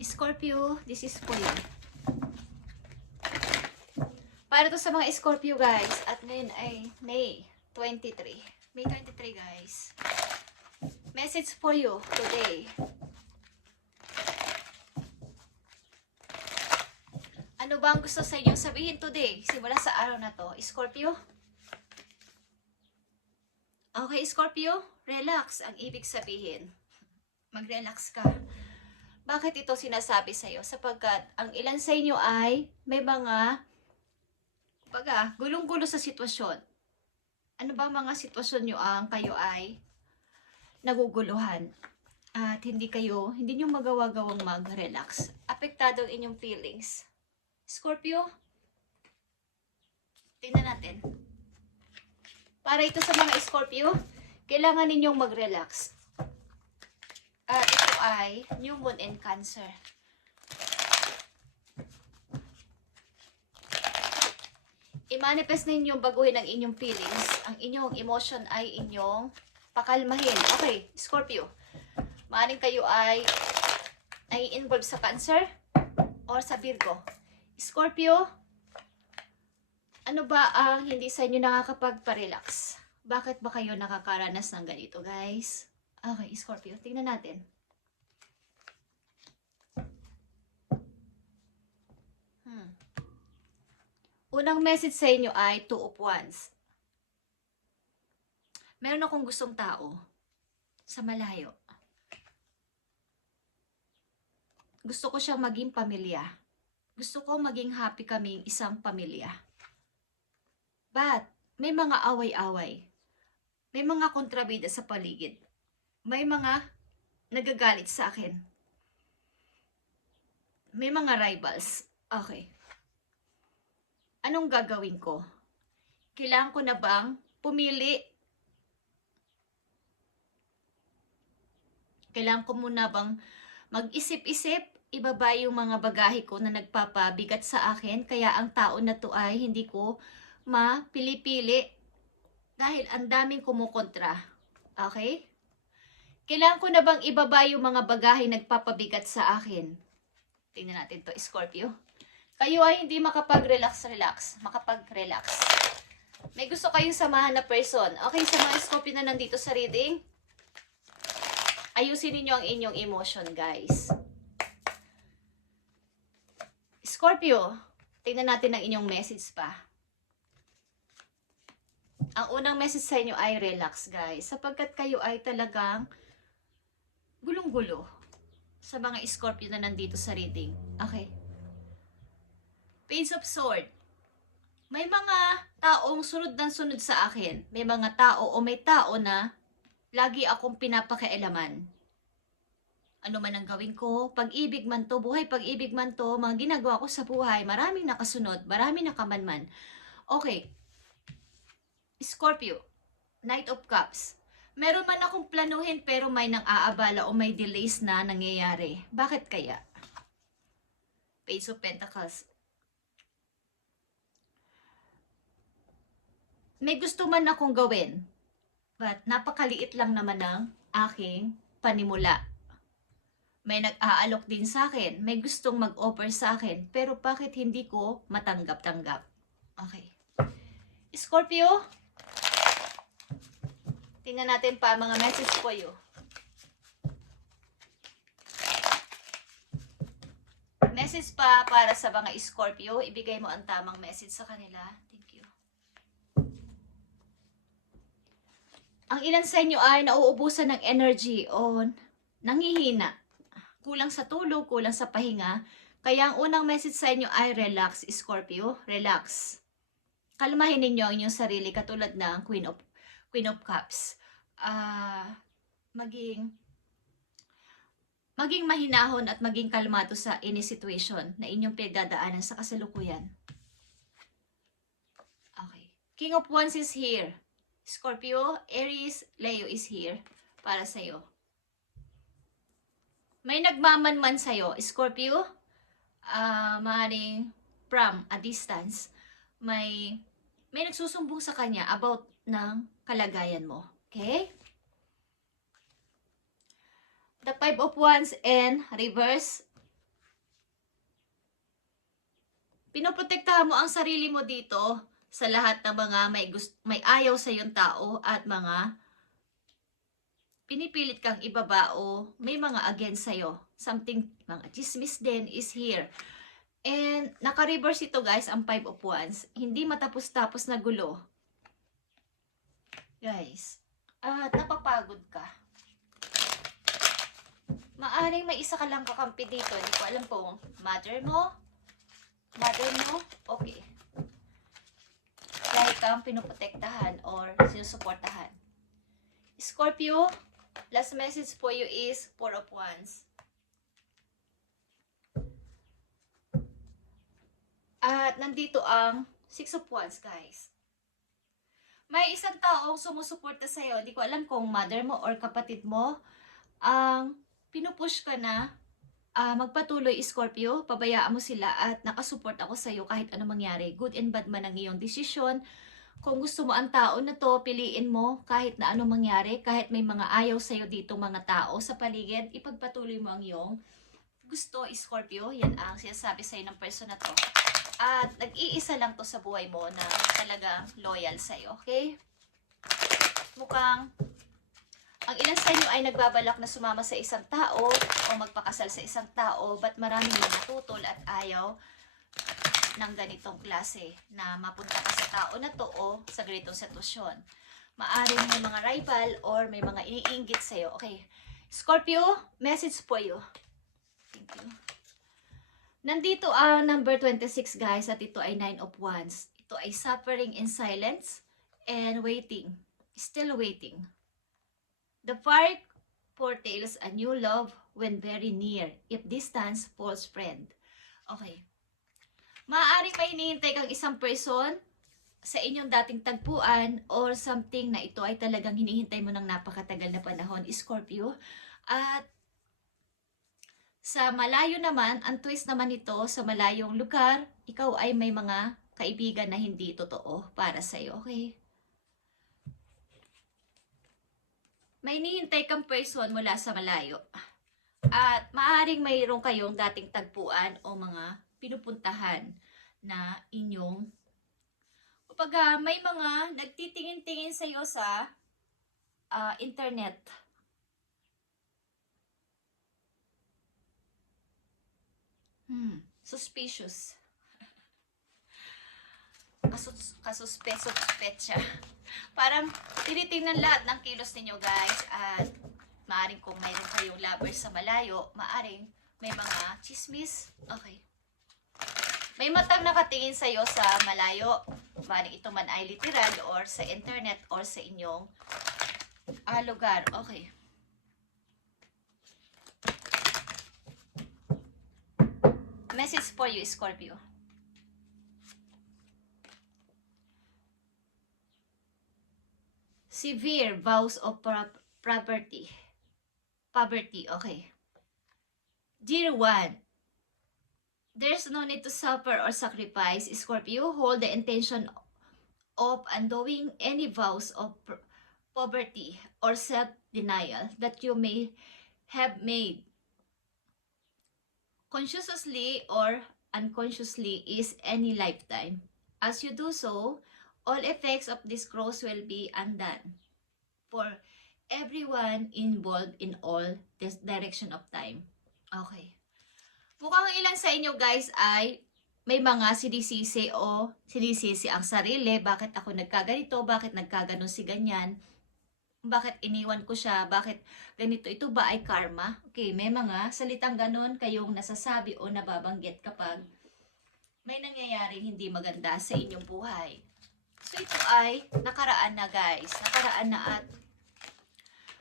Scorpio, this is for you. Para to sa mga Scorpio guys. At ngayon ay May 23. May 23 guys. Message for you today. Ano ba ang gusto sa inyo sabihin today? Simula sa araw na to. Scorpio? Okay, Scorpio? Relax ang ibig sabihin. Mag-relax ka. Bakit ito sinasabi sa'yo? Sapagkat ang ilan sa inyo ay may mga gulong-gulo sa sitwasyon. Ano ba mga sitwasyon nyo ang kayo ay naguguluhan? At hindi nyo magawa-gawang mag-relax. Apektado ang inyong feelings. Scorpio? Tingnan natin. Para ito sa mga Scorpio, kailangan ninyong mag-relax. Ito ay New Moon and Cancer. I-manifest na inyong baguhin ang inyong feelings. Ang inyong emotion ay inyong pakalmahin. Okay, Scorpio. Maaaring kayo ay involved sa Cancer or sa Virgo. Scorpio, ano ba ang hindi sa inyo nakakapagpa-relax? Bakit ba kayo nakakaranas ng ganito, guys? Okay, Scorpio, tingnan natin. Unang message sa inyo ay Two of Wands. Meron akong gustong tao sa malayo. Gusto ko siyang maging pamilya. Gusto ko maging happy kaming isang pamilya. But, may mga away-away. May mga kontrabida sa paligid. May mga nagagalit sa akin. May mga rivals. Okay. Anong gagawin ko? Kailangan ko na bang pumili? Kailangan ko muna bang mag-isip-isip? Ibaba yung mga bagahe ko na nagpapabigat sa akin, kaya ang tao na to ay hindi ko mapili-pili dahil ang daming kumukontra. Okay? Kailangan ko na bang ibaba yung mga bagahe nagpapabigat sa akin? Tingnan natin to, Scorpio. Kayo ay hindi makapag-relax. May gusto kayong samahan na person. Okay, sa mga Scorpio na nandito sa reading, ayusin niyo ang inyong emotion, guys. Scorpio, tingnan natin ang inyong message pa. Ang unang message sa inyo ay relax, guys. Sapagkat kayo ay talagang gulong-gulo sa mga Scorpio na nandito sa reading. Okay. Page of Sword. May mga taong sunod ng sunod sa akin. May mga tao o may tao na lagi akong pinapakialaman. Ano man ang gawin ko, pag-ibig man to, buhay pag-ibig man to, mga ginagawa ko sa buhay, maraming nakasunod, maraming nakamanman. Okay. Scorpio, Knight of Cups. Meron man akong planuhin pero may nang-aabala o may delays na nangyayari. Bakit kaya? Page of Pentacles. May gusto man akong gawin, but napakaliit lang naman ng aking panimula. May nag-aalok din sa akin, may gustong mag-offer sa akin, pero bakit hindi ko matanggap-tanggap? Okay. Scorpio, tingnan natin pa mga message for you. Message pa para sa mga Scorpio, ibigay mo ang tamang message sa kanila. Thank you. Ang ilan sa inyo ay nauubusan ng energy o nangihina. Kulang sa tulog, kulang sa pahinga. Kaya ang unang message sa inyo ay relax, Scorpio. Relax. Kalmahin ninyo ang inyong sarili katulad ng Queen of Cups. Maging mahinahon at maging kalmado sa any situation na inyong pinagdadaanan sa kasalukuyan. Okay. King of Wands is here. Scorpio, Aries, Leo is here para sa'yo. May nagmamanman sa'yo, Scorpio, maaaring from a distance, may nagsusumbong sa kanya about ng kalagayan mo. Okay? The Five of Wands and reverse Pinoprotektahan mo ang sarili mo dito sa lahat ng mga may ayaw sa iyong tao at mga pinipilit kang ibaba o may mga against sa'yo. Something, mga chismis din is here. And naka-reverse ito guys, ang 5 of Wands. Hindi matapos-tapos na gulo. Guys, at napapagod ka. Maaring may isa ka lang kakampi dito. Hindi ko alam kung mother mo, okay. Dahil kang pinoprotektahan or sinusuportahan. Scorpio, last message for you is 4 of Wands. At nandito ang 6 of Wands, guys. May isang taong sumusuporta sa'yo. Hindi ko alam kung mother mo or kapatid mo. Ang pinupush ka na magpatuloy, Scorpio. Pabayaan mo sila at nakasupport ako sa'yo kahit ano mangyari. Good and bad man ang iyong desisyon. Kung gusto mo ang tao na to, piliin mo kahit na ano mangyari. Kahit may mga ayaw sa'yo dito mga tao sa paligid, ipagpatuloy mo ang iyong gusto, Scorpio. Yan ang sinasabi sa'yo ng person na to. At nag-iisa lang to sa buhay mo na talaga loyal sa'yo, okay? Mukhang ang ilan sa inyo ay nagbabalak na sumama sa isang tao o magpakasal sa isang tao, but marami yung natutol at ayaw ng ganitong klase na mapunta ka sa tao na to o sa ganitong sitwasyon. Maaring may mga rival or may mga iniinggit sa'yo. Okay, Scorpio, message for you. Thank you. Nandito ang number 26 guys at ito ay 9 of Wands. Ito ay suffering in silence and waiting. Still waiting. The fire foretells a new love when very near, if distance false friend. Okay. Maaaring may hinihintay kang isang person sa inyong dating tagpuan or something na ito ay talagang hinihintay mo ng napakatagal na panahon, Scorpio. At sa malayo naman, ang twist naman ito, sa malayong lugar, ikaw ay may mga kaibigan na hindi totoo para sa'yo, okay? May hinihintay kang person mula sa malayo. At maaaring mayroon kayong dating tagpuan o mga pinupuntahan na inyong kapag may mga nagtitingin-tingin sa iyo sa internet. Suspicious. Kasuspet siya. Parang tinitingnan lahat ng kilos ninyo guys at maaring kung mayroon kayong lovers sa malayo, maaring may mga chismis. Okay. May matang nakatingin sa iyo sa malayo. Maaring ito man ay literal or sa internet or sa inyong lugar. Okay. Message for you, Scorpio. Severe vows of poverty. Poverty, okay. Dear one, there's no need to suffer or sacrifice, Scorpio. Hold the intention of undoing any vows of poverty or self-denial that you may have made consciously or unconsciously is any lifetime. As you do so, all effects of this cross will be undone for everyone involved in all this direction of time. Okay. Mukhang ilan sa inyo guys ay may mga sinisisi o sinisisi ang sarili. Bakit ako nagkaganito? Bakit nagkaganon si ganyan? Bakit iniwan ko siya? Bakit ganito? Ito ba ay karma? Okay, may mga salitang ganon kayong nasasabi o nababanggit kapag may nangyayaring hindi maganda sa inyong buhay. So ito ay nakaraan na guys. Nakaraan na at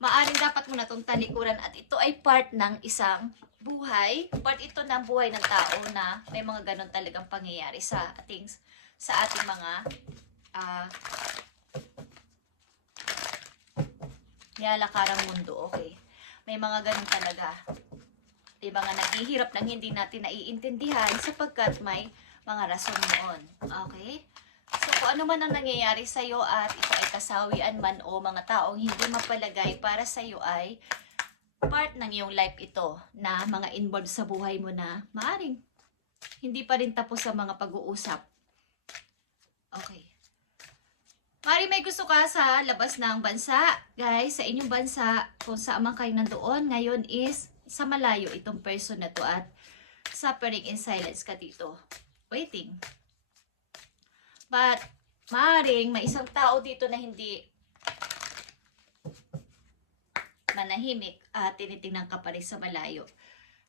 maaring dapat mo na itong talikuran at ito ay part ng isang buhay. Part ito ng buhay ng tao na may mga ganon talagang pangyayari sa ating mga nilalakarang mundo, okay? May mga ganun talaga. May mga naghihirap ng hindi natin naiintindihan sapagkat may mga rason noon, okay? So, kung ano man ang nangyayari sa'yo at ito ay kasawian man o mga taong hindi mapalagay para sa'yo ay part ng iyong life ito na mga involved sa buhay mo na maaring Hindi pa rin tapos ang mga pag-uusap. Okay. Mari may gusto ka sa labas ng bansa. Guys, sa inyong bansa, kung saan man kayo nandoon, ngayon is sa malayo itong person na to at suffering in silence ka dito. Waiting. But, maaaring may isang tao dito na hindi manahimik at tinitingnan ka pa rin sa malayo.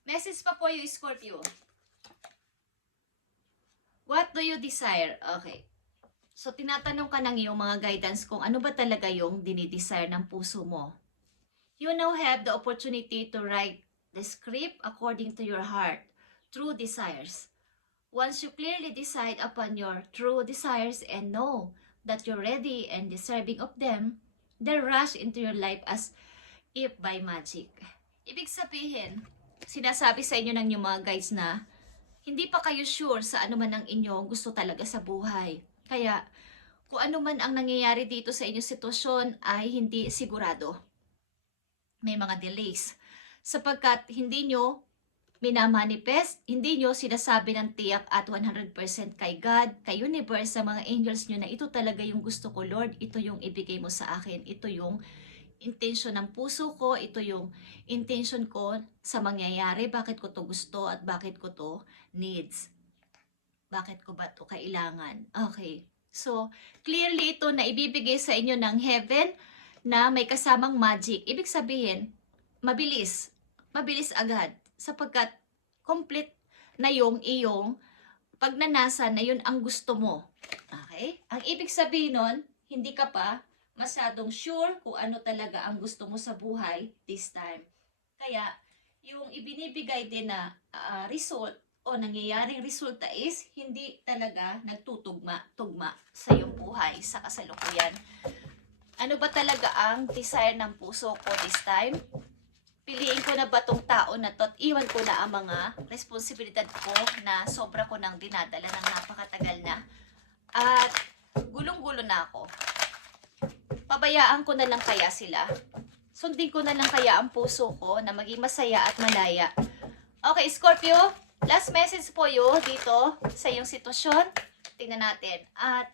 Message pa po yung Scorpio. What do you desire? Okay. So, tinatanong ka ng iyong mga guidance kung ano ba talaga yung dinidesire ng puso mo. You now have the opportunity to write the script according to your heart, true desires. Once you clearly decide upon your true desires and know that you're ready and deserving of them, they rush into your life as if by magic. Ibig sabihin, sinasabi sa inyo ng inyong mga guides na hindi pa kayo sure sa ano man ang inyong gusto talaga sa buhay. Kaya, kung ano man ang nangyayari dito sa inyong sitwasyon ay hindi sigurado. May mga delays. Sapagkat hindi nyo minamanifest, hindi nyo sinasabi ng tiyak at 100% kay God, kay universe, sa mga angels nyo na ito talaga yung gusto ko, Lord, ito yung ibigay mo sa akin, ito yung intention ng puso ko, ito yung intention ko sa mangyayari, bakit ko to gusto at bakit ko to needs. Bakit ko ba to kailangan? Okay. So, clearly ito na ibibigay sa inyo ng heaven na may kasamang magic. Ibig sabihin, mabilis. Mabilis agad. Sapagkat complete na yung iyong pagnanasa na yun ang gusto mo. Okay? Ang ibig sabihin nun, hindi ka pa masyadong sure kung ano talaga ang gusto mo sa buhay this time. Kaya, yung ibinibigay din na result o nangyayaring resulta is hindi talaga nagtutugma sa iyong buhay sa kasalukuyan. Ano ba talaga ang desire ng puso ko this time? Piliin ko na ba tong tao na to at iwan ko na ang mga responsibilidad ko na sobra ko nang dinadala ng napakatagal na at gulong-gulo na ako. Pabayaan ko na lang kaya sila. Sundin ko na lang kaya ang puso ko na maging masaya at malaya. Okay, Scorpio, last message po yun dito sa iyong sitwasyon. Tingnan natin. At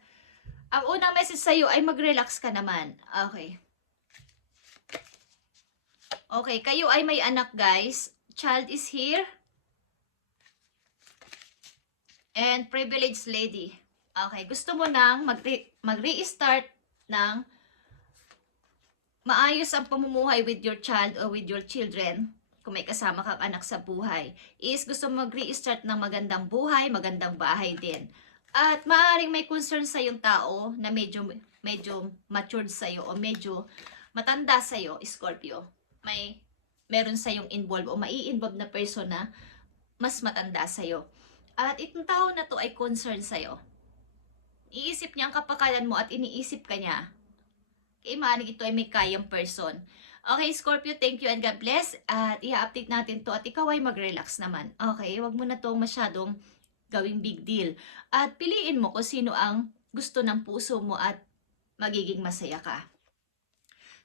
ang unang message sa iyo ay mag-relax ka naman. Okay. Okay, kayo ay may anak, guys. Child is here. And privileged lady. Okay, gusto mo nang mag-restart ng maayos ang pamumuhay with your child or with your children. Kung may kasama kang anak sa buhay, is gusto mo mag-restart ng magandang buhay, magandang bahay din. At maaaring may concern sa yung tao na medyo matured sa iyo o medyo matanda sa iyo, Scorpio. Meron sa yung involved o mai-involve na person na mas matanda sa iyo. At itong tao na to ay concern sa iyo. Iisip niya ang kapakanan mo at iniisip ka niya. Kaya maaaring ito ay may kayang person. Okay, Scorpio, thank you and God bless. At i-update natin to at ikaw ay mag-relax naman. Okay, wag mo na tong masyadong gawing big deal. At piliin mo kung sino ang gusto ng puso mo at magiging masaya ka.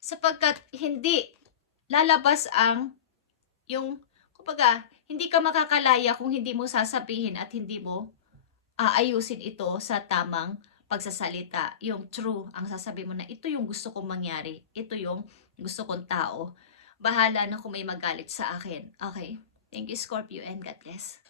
Sapagkat hindi lalabas ang kumbaga, hindi ka makakalaya kung hindi mo sasabihin at hindi mo aayusin ito sa tamang pagsasalita. Yung true, ang sasabihin mo na ito yung gusto kong mangyari. Ito yung gusto kong tao. Bahala na kung may magalit sa akin. Okay? Thank you, Scorpio, and God bless.